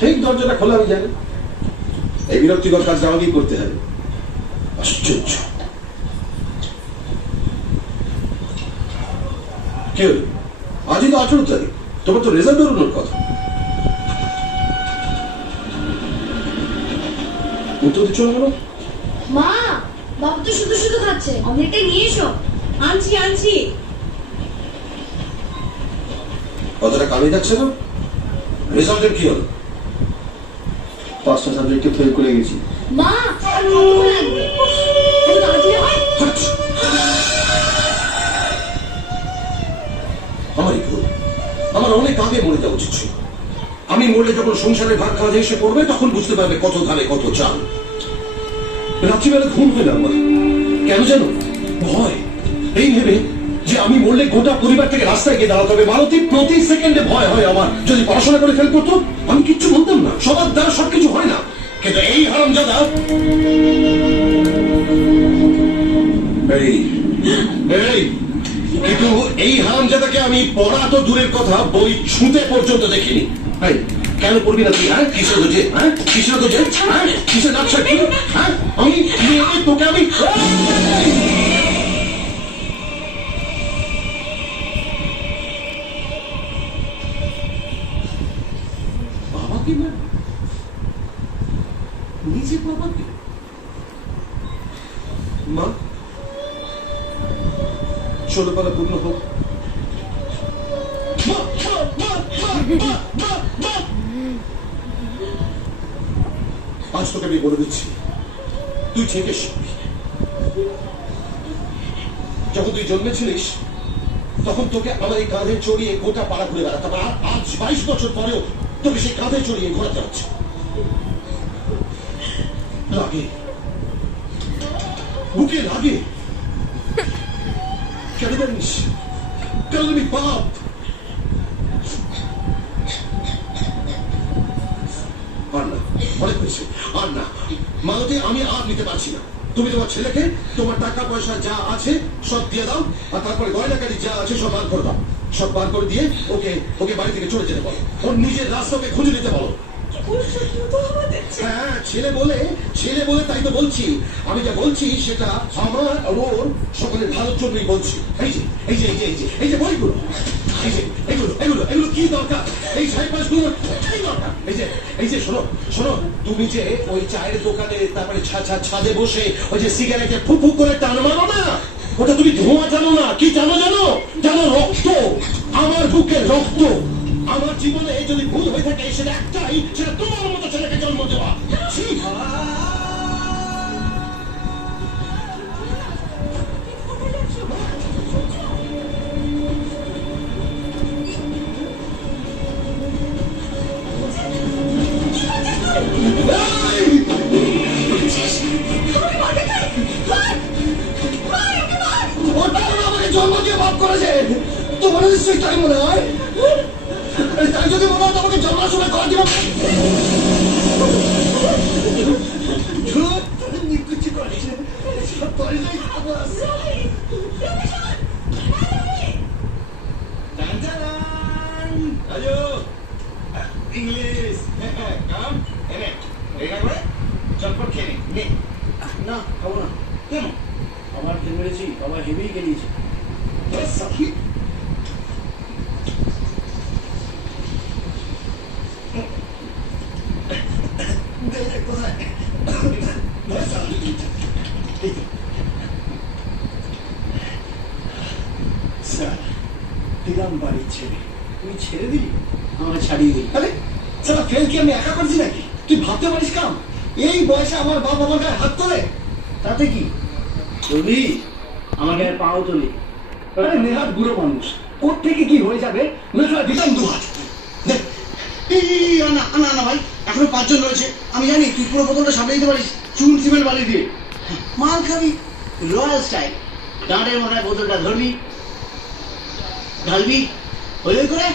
ঠিক দরজাটা খোলা আমি জানি। এই বিরক্তিকর কাজটা আমাকেই করতে হবে। আশ্চর্য। কে হলো? আজই তো 18 তারিখ, তোমার তো রেজাল্ট বেরোনোর কথা। উত্তর দিচ্ছ না কেন? মা, বাবা তো শুধু শুধু খাচ্ছে, অমলেটটা নিয়ে এসো। আনছি আনছি। কথাটা কানে যাচ্ছে না? রেজাল্টের কি হলো? 5টা সাবজেক্টে ফেল করে গেছি। মা, আর কতক্ষণ লাগবে? এত তাড়াতাড়ি হয়? আমারই ভুল। আমার অনেক আগে মরে যাওয়া উচিত ছিল। আমি মরলে যখন সংসারের ভাগ কাজে এসে পড়বে তখন বুঝতে পারবে কত ধানে কত চাল। রাত্রিবেলা ঘুম হয় না আমার। কেন জানো? ভয়। এই ভেবে যে আমি মরলে গোটা পরিবার থেকে রাস্তায় গিয়ে দাঁড়াতে হবে। মালতী প্রতি সেকেন্ডে ভয় হয় আমার। যদি পড়াশোনা করে ফেল করতো আমি কিচ্ছু বলতাম না। সবার দ্বারা সবকিছু হয় না। কিন্তু এই হারামজাদা কিন্তু এই হারামজাদাকে আমি পড়া তো দূরের কথা, বই ছুঁতে পর্যন্ত দেখিনি। কেন পড়বি না তুই? হ্যাঁ, কিসের দোষে? হ্যাঁ, কিসের দোষে? হ্যাঁ, কিসের নাচ? হ্যাঁ, আমি তোকে আমি বাবাকে না, নিজে বাবাকে। মা, 16 পারা পূর্ণ হোক। আজ তোকে আমি বলে দিচ্ছি, তুই থেকে শিখবি। যখন তুই জন্মেছিলিস তখন তোকে আমার এই কাঁধে চড়িয়ে গোটা পাড়া ঘুরে বেড়াতাম। আজ 22 বছর পরেও তোকে সেই কাঁধে চড়িয়ে ঘোরাতে হচ্ছে। লাগে, বুকে লাগে। কেন জানিস? কারণ আমি বাপ। আর না, অনেক হয়েছে, আর না। মালতী, আমি আর নিতে পারছি না। তুমি তোমার ছেলেকে তোমার টাকা পয়সা যা আছে সব দিয়ে দাও, আর তারপরে গয়নাকারি যা আছে সব বার করে দাও। সব বার করে দিয়ে ওকে ওকে বাড়ি থেকে চলে যেতে বলো। ওর নিজের রাস্তাকে খুঁজে নিতে বলো। হ্যাঁ, ছেলে বলে তাই তো বলছি। আমি যা বলছি সেটা আমার আর ওর সকলের ভালোর জন্যই বলছি। এই যে এই যে এই যে এই যে এই যে বইগুলো, এই যে এগুলো এগুলো এগুলো কি দরকার? এই সাইপাসগুলো এই দরকার। এই যে শোনো শোনো, তুমি যে ওই চায়ের দোকানে তারপরে ছাদে বসে ওই যে সিগারেটে ফুফু করে টান মারো না, ওটা তুমি ধোঁয়া জানো না। কি জানো? জানো রক্ত, আমার বুকের রক্ত। আমার জীবনে যদি ভুল হয়ে থাকে সেটা একটাই, সেটা তোমার মতো ছেলেকে জন্ম দেওয়া। আমাকে জন্ম দিয়ে বাপ করেছে, তোমার নিশ্চয়ই তাই মনে হয়। তাই যদি মনে হয় তোমাকে জন্মের সময় করা দিলাম। ইংলিশ কাম এনে এটা করে চটপট খেয়ে নে। না, খাবো না। কেন? আমার খেয়ে মেরেছি, আমার হেভি গেলিয়েছি। দিলাম বাড়ির ছেড়ে, তুই ছেড়ে দিলি, আমাকে ছাড়িয়ে দিলি। আরে সারা ফেল কি আমি একা করছি নাকি? তুই ভাবতে পারিস কাম? এই বয়সে আমার বাপ আমার গায়ে হাত তোলে, তাতে কি? যদি আমার গায়ে পাও তোলে, আরে নেহাত বুড়ো মানুষ, কোথ থেকে কি হয়ে যাবে? নজরা দিতাম 2 হাত। না ভাই, এখনো 5 জন রয়েছে। আমি জানি তুই পুরো বোতলটা সামনে দিতে পারিস চুন সিমেন্ট বালি দিয়ে। মাল খাবি রয়্যাল স্টাইল। দাঁড়ের মনে হয় বোতলটা ধরবি, ঢালবি, ওই করে